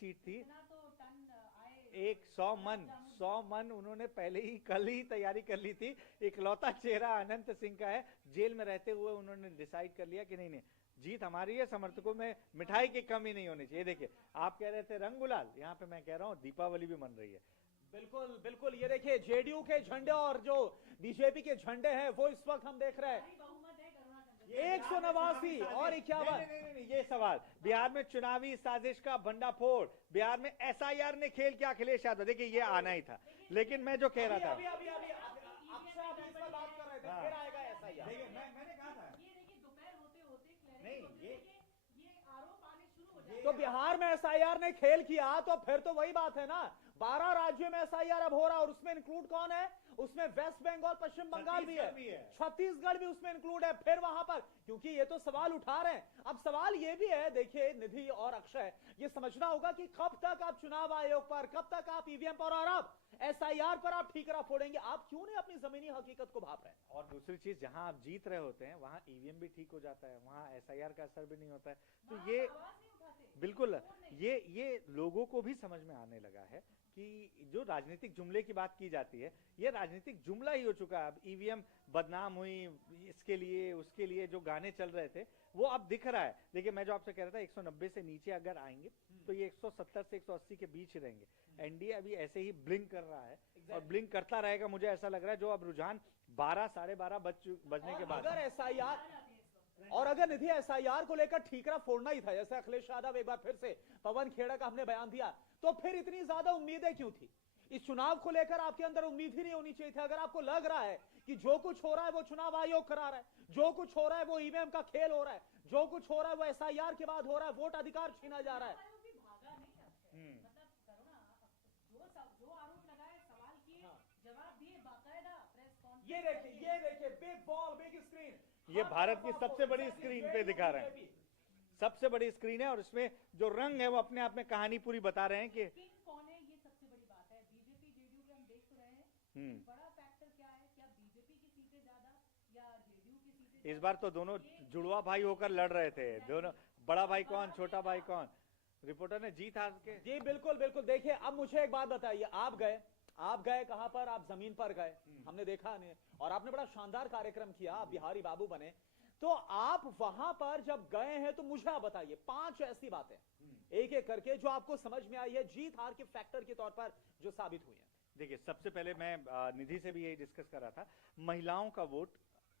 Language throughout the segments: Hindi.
सीट थी, 100 मन उन्होंने पहले ही कल ही तैयारी कर ली थी। इकलौता चेहरा अनंत सिंह का है, जेल में रहते हुए उन्होंने डिसाइड कर लिया कि नहीं नहीं जीत हमारी है, समर्थकों में मिठाई की कमी नहीं होनी चाहिए। देखिए आप कह रहे थे रंग गुलाल, यहाँ पे मैं कह रहा हूँ दीपावली भी मन रही है। बिल्कुल बिल्कुल, ये देखिए जेडीयू के झंडे और जो बीजेपी के झंडे हैं वो इस वक्त हम देख रहे हैं 189 और 51। नहीं, ये सवाल बिहार में चुनावी साजिश का भंडाफोड़, बिहार में एसआईआर ने खेल किया अखिलेश यादव, देखिए ये आना ही था। लेकिन मैं जो कह रहा था अक्षय आप इस पर बात कर रहे थे, फिर आएगा एसआईआर। मैंने कहा था ये देखिए दोपहर होते होते नहीं, ये आरोप आने शुरू हो जाए। तो बिहार में एसआईआर ने खेल किया तो फिर तो वही बात है ना, 12 राज्यों में एसआईआर अब हो रहा, और उसमें इंक्लूड कौन है? उसमें वेस्ट बंगाल, पश्चिम बंगाल भी है, छत्तीसगढ़ भी उसमें इंक्लूड है। फिर वहां पर, क्योंकि ये तो सवाल उठा रहे हैं, अब सवाल ये भी है, देखिए निधि और अक्षय, ये समझना होगा कि कब तक आप चुनाव आयोग पर, कब तक आप ईवीएम पर और अब एसआईआर पर आप ठीकरा फोड़ेंगे? आप क्यों नहीं अपनी जमीनी हकीकत को भाप रहे हैं? और दूसरी चीज, जहां आप जीत रहे होते हैं वहां ईवीएम भी ठीक हो जाता है, वहां एसआईआर का असर भी नहीं होता है। तो ये बिल्कुल ये लोगों को भी समझ में आने लगा है कि जो राजनीतिक जुमले की बात की जाती है, ये राजनीतिक जुमला ही हो चुका है। अब ईवीएम बदनाम हुई, इसके लिए उसके लिए जो गाने चल रहे थे वो अब दिख रहा है। देखिए मैं जो आपसे कह रहा था 190 से नीचे अगर आएंगे तो ये 170 से 180 के बीच रहेंगे। एनडीए अभी ऐसे ही ब्लिंक कर रहा है और ब्लिंक करता रहेगा, मुझे ऐसा लग रहा है। जो अब रुझान 12 साढ़े 12 बजने के बाद, अगर एसआईआर और अगर निधि एसआईआर को लेकर ठीकरा फोड़ना ही था, जैसे अखिलेश यादव एक बार फिर से पवन खेड़ा का हमने बयान दिया, तो फिर इतनी ज्यादा उम्मीदें क्यों थी? इस चुनाव को लेकर आपके अंदर उम्मीद ही नहीं होनी चाहिए थी। अगर आपको लग रहा है कि जो कुछ हो रहा है वो चुनाव आयोग करा रहा है, जो कुछ हो रहा है वो ईवीएम का खेल हो रहा है, जो कुछ हो रहा है वो एसआईआर के बाद हो रहा है, वोट अधिकार छीना जा रहा है, जो आरोप लगाए, सवाल किए, जवाब दिए, बाकायदा प्रेस कॉन्फ्रेंस। ये देखिए बिग बॉल, बिग स्क्रीन, ये भारत की सबसे बड़ी स्क्रीन पे दिखा रहे हैं, सबसे बड़ी स्क्रीन है। और इसमें जो रंग है वो अपने आप में कहानी पूरी बता रहे हैं कि कौन है, ये सबसे बड़ी बात है। बीजेपी जेडीयू के हम देख तो रहे हैं, बड़ा फैक्टर क्या है, क्या बीजेपी की सीटें ज्यादा या जेडीयू की सीटें? इस बार तो दोनों जुड़वा भाई होकर लड़ रहे थे, दोनों, बड़ा भाई कौन छोटा भाई कौन। रिपोर्टर ने जीत हार के, जी बिल्कुल बिल्कुल। देखिए अब मुझे एक बात बताइए, आप गए कहां पर? आप जमीन पर गए, हमने देखा नहीं, और आपने बड़ा शानदार कार्यक्रम किया, आप बिहारी बाबू बने। तो आप वहां पर जब गए हैं तो मुझे आप बताइए 5 ऐसी बातें एक एक करके जो आपको समझ में आई है जीत हार के फैक्टर के तौर पर जो साबित हुई है। देखिए सबसे पहले मैं निधि से भी यही डिस्कस कर रहा था, महिलाओं का वोट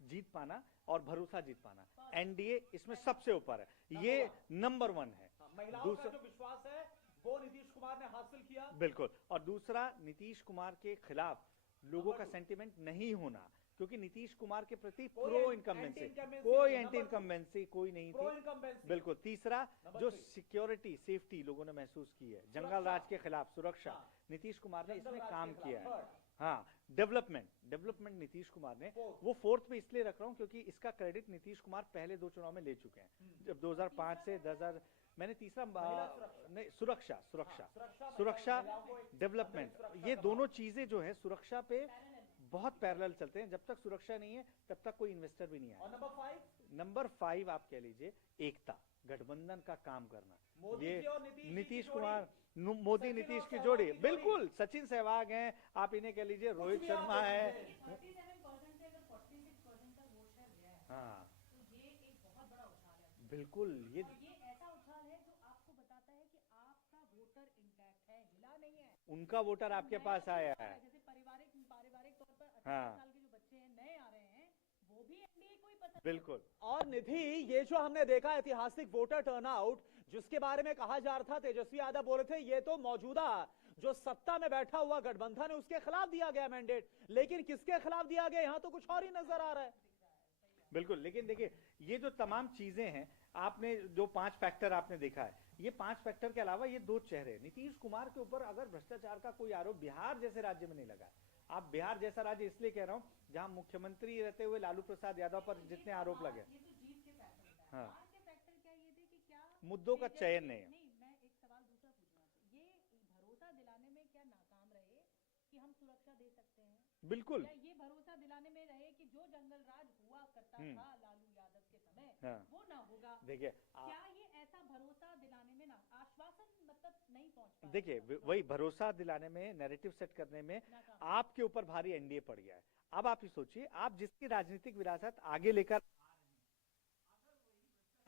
जीत पाना और भरोसा जीत पाना, एनडीए इसमें सबसे ऊपर है, ये नंबर 1 है। महिलाओं का जो विश्वास है वो नीतीश कुमार ने हासिल किया, बिल्कुल। और दूसरा, नीतीश कुमार के खिलाफ लोगों का सेंटिमेंट नहीं होना, क्योंकि नीतीश कुमार के प्रति प्रो इनकम्बेंसी, कोई एंटी इनकम्बेंसी कोई नहीं थी, बिल्कुल। तीसरा, जो सिक्योरिटी सेफ्टी लोगों ने महसूस की है, जंगल राज के खिलाफ सुरक्षा, नीतीश कुमार ने इसमें काम किया है। हाँ, डेवलपमेंट नीतीश कुमार ने, वो 4th पे इसलिए रख रहा हूं क्योंकि इसका क्रेडिट नीतीश कुमार पहले 2 चुनाव में ले चुके हैं, जब 2005 से 2000, मैंने तीसरा नहीं, सुरक्षा डेवलपमेंट, ये दोनों चीजें जो है सुरक्षा पे बहुत पैरेलल चलते हैं। जब तक सुरक्षा नहीं है तब तक कोई इन्वेस्टर भी नहीं आया। और नंबर 5 आप कह लीजिए एकता, गठबंधन का काम करना, ये नीतीश कुमार, मोदी नीतीश की जोड़ी, बिल्कुल। सचिन सहवाग हैं, आप इन्हें कह लीजिए, रोहित शर्मा है, 47% से अगर 46% तक वोट शेयर गया है, हाँ तो ये एक बहुत बड़ा उछाल है। बिल्कुल, ये ऐसा उछाल है जो आपको बताता है कि आपका वोटर इंटैक्ट है, हिला नहीं है, उनका वोटर आपके पास आया है। जैसे पारिवारिक तौर पर 18 हाँ। साल के जो बच्चे हैं, नए आ रहे हैं, वो भी एनडीए को ही पसंद। बिल्कुल। और निधि, ये जो हमने देखा ऐतिहासिक वोटर टर्नआउट, जिसके बारे में कहा जा रहा था, तेजस्वी यादव बोले थे ये तो मौजूदा जो सत्ता में बैठा हुआ गठबंधन है उसके खिलाफ दिया गया मैंडेट, लेकिन किसके खिलाफ दिया गया यहां तो कुछ और ही नजर आ रहा है। बिल्कुल, लेकिन देखिए ये जो तमाम चीजें हैं, आपने जो 5 फैक्टर आपने देखा है, ये 5 फैक्टर के अलावा ये 2 चेहरे, नीतीश कुमार के ऊपर अगर भ्रष्टाचार का कोई आरोप बिहार जैसे राज्य में नहीं लगा, आप बिहार जैसा राज्य इसलिए कह रहा हूं जहां मुख्यमंत्री रहते हुए लालू प्रसाद यादव पर जितने आरोप लगे, ये तो जीत के फैक्टर बताया। हाँ, हार के फैक्टर क्या ये थे कि क्या मुद्दों का चयन नहीं है। नहीं, मैं एक सवाल दूसरा पूछना था, ये भरोसा दिलाने में क्या नाकाम रहे कि हम सुरक्षा दे सकते हैं? बिल्कुल। या ये भरोसा दिलाने में रहे कि जो जंगल राज हुआ करता था लालू यादव के समय, हाँ। वो ना होगा? देखिए क्या ये ऐसा भरोसा दिलाने में ना, आश्वासन मतलब नहीं देखिए वही भरोसा दिलाने में, नैरेटिव सेट करने में आपके ऊपर भारी एनडीए पड़ गया है। अब आप ही सोचिए, आप जिसकी राजनीतिक विरासत आगे लेकर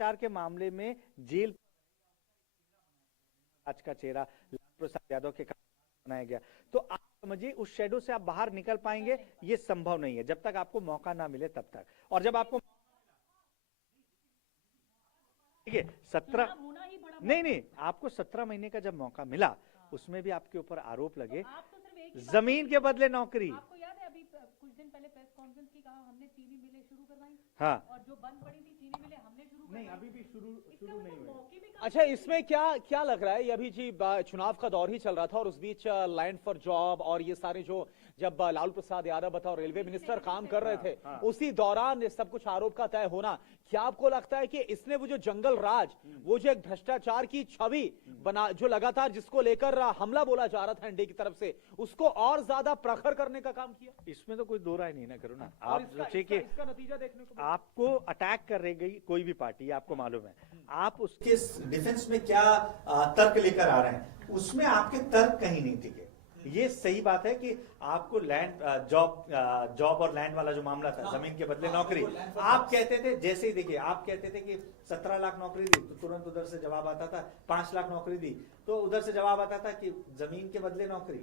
के मामले में जेल आज का चेहरा लालू प्रसाद यादव के बनाया गया, तो आप समझिए उस शेडो से आप बाहर निकल पाएंगे, ये संभव नहीं है जब तक आपको मौका ना मिले तब तक। और जब आपको देखिए 17 नहीं, आपको 17 महीने का जब मौका मिला, उसमें भी आपके ऊपर आरोप लगे, जमीन के बदले नौकरी। आपको याद है अभी कुछ दिन पहले प्रेस कॉन्फ्रेंस की कहा हमने चीनी मिलें शुरू करवाई, हाँ, और जो बंद पड़ी थी चीनी मिलें हमने शुरू नहीं, अभी भी शुरू नहीं हुई। अच्छा, इसमें क्या लग रहा है, ये अभी जी चुनाव का दौर ही चल रहा था और उस बीच लैंड फॉर जॉब और ये सारे जो जब लालू प्रसाद यादव बताओ रेलवे मिनिस्टर काम कर रहे थे, उसी दौरान ये सब कुछ आरोप का तय होना, क्या आपको लगता है कि इसने वो जो जंगल राज, वो जो एक भ्रष्टाचार की छवि बना, जो लगातार जिसको लेकर हमला बोला जा रहा था एनडीए की तरफ से, उसको और ज्यादा प्रखर करने का काम किया? इसमें तो कोई दो राय नहीं ना करो ना। आप सोचिए कि इसका नतीजा देखने को आपको अटैक कर रही गई कोई भी पार्टी, आपको मालूम है आप उसके डिफेंस में क्या तर्क लेकर आ रहे हैं, उसमें आपके तर्क कहीं नहीं टिके। ये सही बात है कि आपको लैंड जॉब और लैंड वाला जो मामला था, जमीन के बदले नौकरी, आप कहते थे, जैसे ही देखिए आप कहते थे कि 17 लाख नौकरी दी, तो तुरंत उधर से जवाब आता था 5 लाख नौकरी दी, तो उधर से जवाब आता था कि जमीन के बदले नौकरी।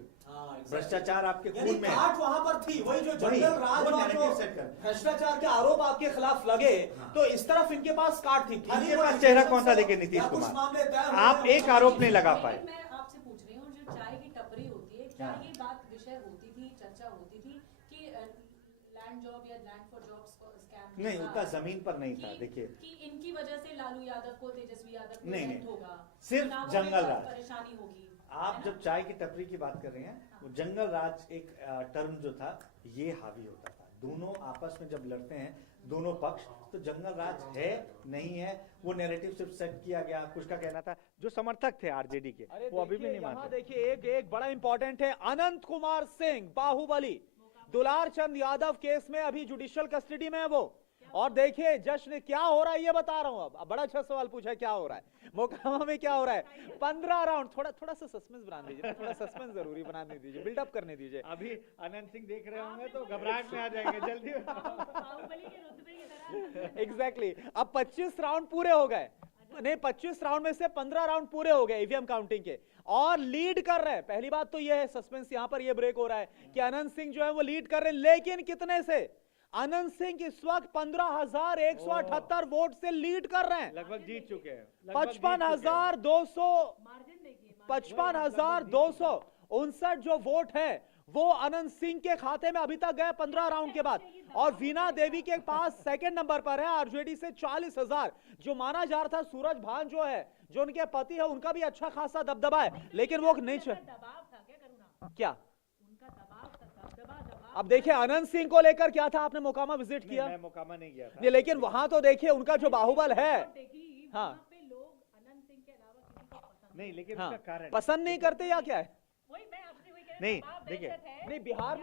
भ्रष्टाचार आपके खून में वहां पर थी, वही जो जंगल राज और जो भ्रष्टाचार के आरोप आपके खिलाफ लगे, तो इस तरफ इनके पास काट थी। इनके पास चेहरा कौन सा लेके नीतीश कुमार, आप एक आरोप नहीं लगा पाए। मैं आपसे पूछ रही हूँ, जो चाय की टपरी होती है, क्या ये बात विषय होती थी, चर्चा होती थी कि लैंड जॉब या लैंड फॉर जॉब्स को स्कैम नहीं, उतना जमीन पर नहीं था। देखिए कि इनकी वजह से लालू यादव को, तेजस्वी यादव को नहीं होगा, सिर्फ जंगल राज, परेशानी होगी। आप जब चाय की टपरी की बात कर रहे हैं, वो जंगल राज एक टर्म जो था, ये हावी होता था। दोनों आपस में जब लड़ते हैं दोनों पक्ष, तो जंगल राज है नहीं है, वो नैरेटिव सिर्फ सेट किया गया। कुछ का कहना था जो समर्थक थे आरजेडी के, वो अभी भी नहीं मानते। देखिए एक बड़ा इंपॉर्टेंट है, अनंत कुमार सिंह बाहुबली दुलार चंद यादव केस में अभी जुडिशियल कस्टडी में है वो, और देखिए जश्न क्या हो रहा है ये बता रहा हूं। अब बड़ा अच्छा सवाल पूछा, क्या हो रहा है मोकामा में, क्या हो रहा है? 15 राउंड, थोड़ा सा सस्पेंस बना दीजिए, थोड़ा सस्पेंस जरूरी बनाने दीजिए, बिल्डअप करने दीजिए। अभी अनंत सिंह देख रहे होंगे तो घबराहट में आ जाएंगे जल्दी। बाहुबली के रुतबे की तरह। एग्जैक्टली, अब 25 राउंड पूरे हो गए, नहीं 25 राउंड में से 15 राउंड पूरे हो गए ईवीएम काउंटिंग के, और लीड कर रहे हैं। पहली बात तो यह है, सस्पेंस यहां पर यह ब्रेक हो रहा है कि अनंत सिंह जो है वो लीड कर रहे हैं, लेकिन कितने से? अनंत सिंह इस वक्त 15,178 वोट से लीड कर रहे हैं, लगभग जीत चुके हैं। 55,259 जो वोट है वो अनंत सिंह के खाते में अभी तक गए 15 राउंड के बाद, और वीणा देवी के पास सेकंड नंबर पर है आरजेडी से 40,000। जो माना जा रहा था सूरज भान जो है, जो उनके पति है, उनका भी अच्छा खासा दबदबा है, लेकिन वो नहीं क्या अब देखिए अनंत सिंह को लेकर क्या था, आपने मोकामा विजिट किया? मैं मोकामा नहीं गया था। लेकिन वहां तो देखिए उनका जो बाहुबल है, हाँ नहीं, लेकिन हाँ, उसका कारण पसंद नहीं करते या क्या है? नहीं, देखिए नहीं, बिहार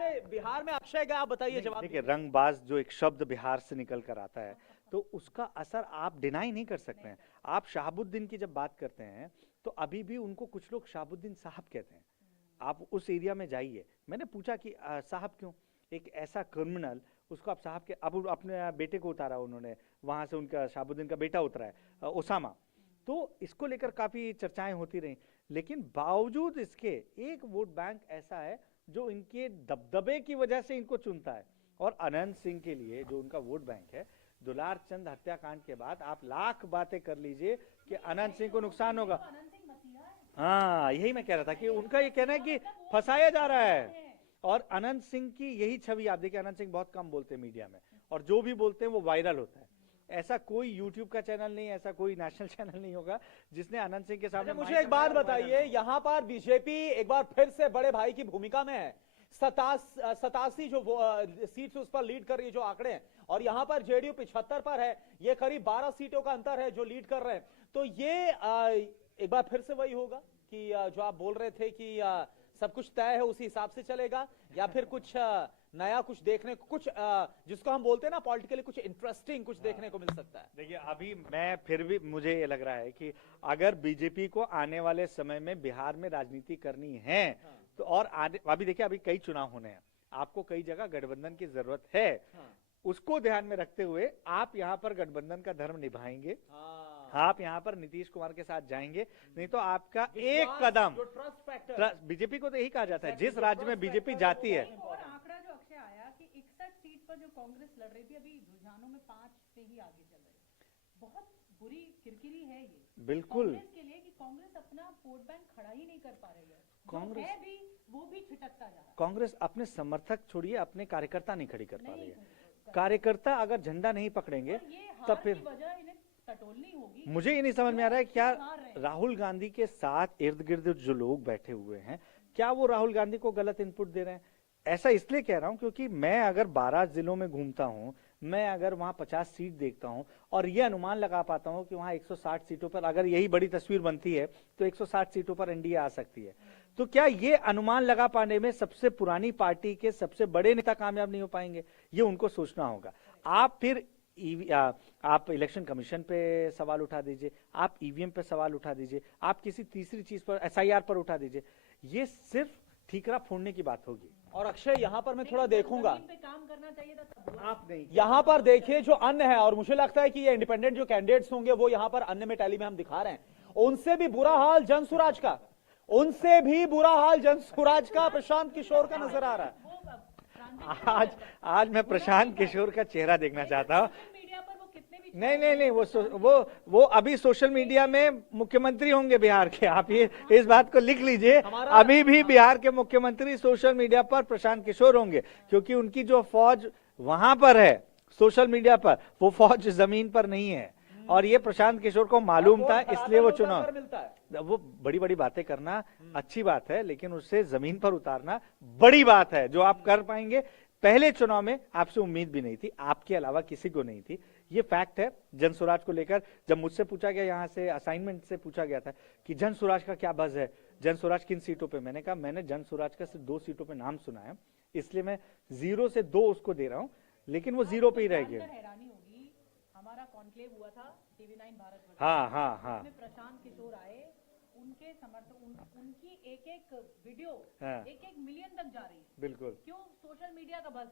में अक्षय गया, आप बताइए जवाब। देखिए रंगबाज जो एक शब्द बिहार से निकल कर आता है, तो उसका असर आप डिनाई नहीं कर सकते हैं। आप शहाबुद्दीन की जब बात करते हैं तो अभी भी उनको कुछ लोग शहाबुद्दीन साहब कहते हैं। आप उस एरिया में जाइए, मैंने पूछा कि साहब क्यों, एक ऐसा क्रिमिनल, उसको आप साहब के, अब अपने बेटे को उतारा उन्होंने वहां से, उनका शहाबुद्दीन का बेटा उतरा है ओसामा, तो इसको लेकर काफी चर्चाएं होती रही। लेकिन बावजूद इसके एक वोट बैंक ऐसा है जो इनके दबदबे की वजह से इनको चुनता है। और अनंत सिंह के लिए जो उनका वोट बैंक है, दुलार चंद हत्याकांड के बाद आप लाख बातें कर लीजिए कि अनंत सिंह को नुकसान होगा। हाँ, यही मैं कह रहा था कि उनका ये कहना है कि फंसाया जा रहा है, और अनंत सिंह की यही छवि आप देखिए। अनंत सिंह बहुत कम बोलते हैं मीडिया में, और जो भी बोलते हैं वो वायरल होता है। ऐसा कोई यूट्यूब का चैनल नहीं, ऐसा कोई नेशनल चैनल नहीं होगा जिसने अनंत सिंह के सामने। मुझे एक बात बताइए, यहाँ पर बीजेपी एक बार फिर से बड़े भाई की भूमिका में है, 87 जो सीट्स उस पर लीड कर रही है, जो आंकड़े हैं, और यहाँ पर जेडीयू 75 पर है, ये करीब 12 सीटों का अंतर है जो लीड कर रहे हैं। तो ये एक बार फिर से वही होगा कि जो आप बोल रहे थे कि सब कुछ तय है उसी हिसाब से चलेगा, या फिर कुछ नया कुछ देखने को, कुछ जिसको हम बोलते हैं ना पॉलिटिकली, कुछ इंटरेस्टिंग कुछ देखने को मिल सकता है। देखिए अभी मैं फिर भी मुझे ये लग रहा है कि अगर बीजेपी को आने वाले समय में बिहार में राजनीति करनी है तो और अभी देखिए अभी कई चुनाव होने हैं, आपको कई जगह गठबंधन की जरूरत है, उसको ध्यान में रखते हुए आप यहाँ पर गठबंधन का धर्म निभाएंगे, आप यहाँ पर नीतीश कुमार के साथ जाएंगे, नहीं तो आपका एक कदम, बीजेपी को तो यही कहा जाता है जिस राज्य में बीजेपी जाती है। और आंकड़ा जो अक्षय आया कि 61 सीट पर जो कांग्रेस लड़ रही थी, अभी रुझानों में 5 से ही आगे चल रही है। बहुत बुरी किरकिरी है ये बिल्कुल कांग्रेस के लिए कि कांग्रेस अपना वोट बैंक खड़ा ही नहीं कर पा रही है। कांग्रेस है भी वो भी छिटकता जा रहा है। कांग्रेस अपने समर्थक छोड़िए, अपने कार्यकर्ता नहीं खड़ी कर पा रही है। कार्यकर्ता अगर झंडा नहीं पकड़ेंगे तब फिर टटोलनी होगी। मुझे ये नहीं समझ में आ रहा है क्या राहुल गांधी के साथ इर्द गिर्द जो लोग बैठे हुए हैं, क्या वो राहुल गांधी को गलत इनपुट दे रहे हैं? ऐसा इसलिए कह रहा हूं क्योंकि मैं अगर 12 जिलों में घूमता हूं, मैं अगर वहां 50 सीट देखता हूं और ये अनुमान लगा पाता हूं कि वहां 160 सीटों पर, अगर यही बड़ी तस्वीर बनती है तो 160 सीटों पर एनडीए आ सकती है, तो क्या ये अनुमान लगा पाने में सबसे पुरानी पार्टी के सबसे बड़े नेता कामयाब नहीं हो पाएंगे? ये उनको सोचना होगा। आप फिर आप इलेक्शन कमीशन पे सवाल उठा दीजिए, आप ईवीएम पे सवाल उठा दीजिए, आप किसी तीसरी चीज पर, एसआईआर पर उठा दीजिए, ये सिर्फ ठीकरा फोड़ने की बात होगी। और अक्षय यहाँ पर मैं थोड़ा देखूंगा, पे काम करना चाहिए था आप नहीं, यहाँ पर देखिए जो अन्य है, और मुझे लगता है कि ये इंडिपेंडेंट जो कैंडिडेट्स होंगे वो यहाँ पर अन्य में टैली में हम दिखा रहे हैं, उनसे भी बुरा हाल जनसुराज का, उनसे भी बुरा हाल जनसुराज का प्रशांत किशोर का नजर आ रहा है। आज मैं प्रशांत किशोर का चेहरा देखना चाहता हूँ। मीडिया पर वो कितने भी नहीं, वो अभी सोशल मीडिया में मुख्यमंत्री होंगे बिहार के, आप ये इस बात को लिख लीजिए, अभी भी बिहार के मुख्यमंत्री सोशल मीडिया पर प्रशांत किशोर होंगे, क्योंकि उनकी जो फौज वहां पर है सोशल मीडिया पर, वो फौज जमीन पर नहीं है, और ये प्रशांत किशोर को मालूम था, इसलिए वो चुनाव, वो बड़ी बड़ी बातें करना अच्छी बात है, लेकिन उससे जमीन पर उतारना बड़ी बात है, जो आप कर पाएंगे। पहले चुनाव में आपसे उम्मीद भी नहीं थी, आपके अलावा किसी को नहीं थी, ये फैक्ट है। जनसुराज को लेकर जब मुझसे पूछा गया, यहाँ से असाइनमेंट से पूछा गया था कि जनसुराज का क्या बज़ है, जनसुराज किन सीटों पे, मैंने कहा मैंने जनसुराज का सिर्फ 2 सीटों पे नाम सुना है, इसलिए मैं 0 से 2 उसको दे रहा हूँ, लेकिन वो 0 पे ही रह गया। हैरानी होगी, हमारा कॉन्क्लेव हुआ था टीवी9 भारत, हाँ, प्रशांत किशोर आए, उनके समर्थक, उनकी एक वीडियो 1 मिलियन तक जा रही है। बिल्कुल, क्यों? सोशल मीडिया का बस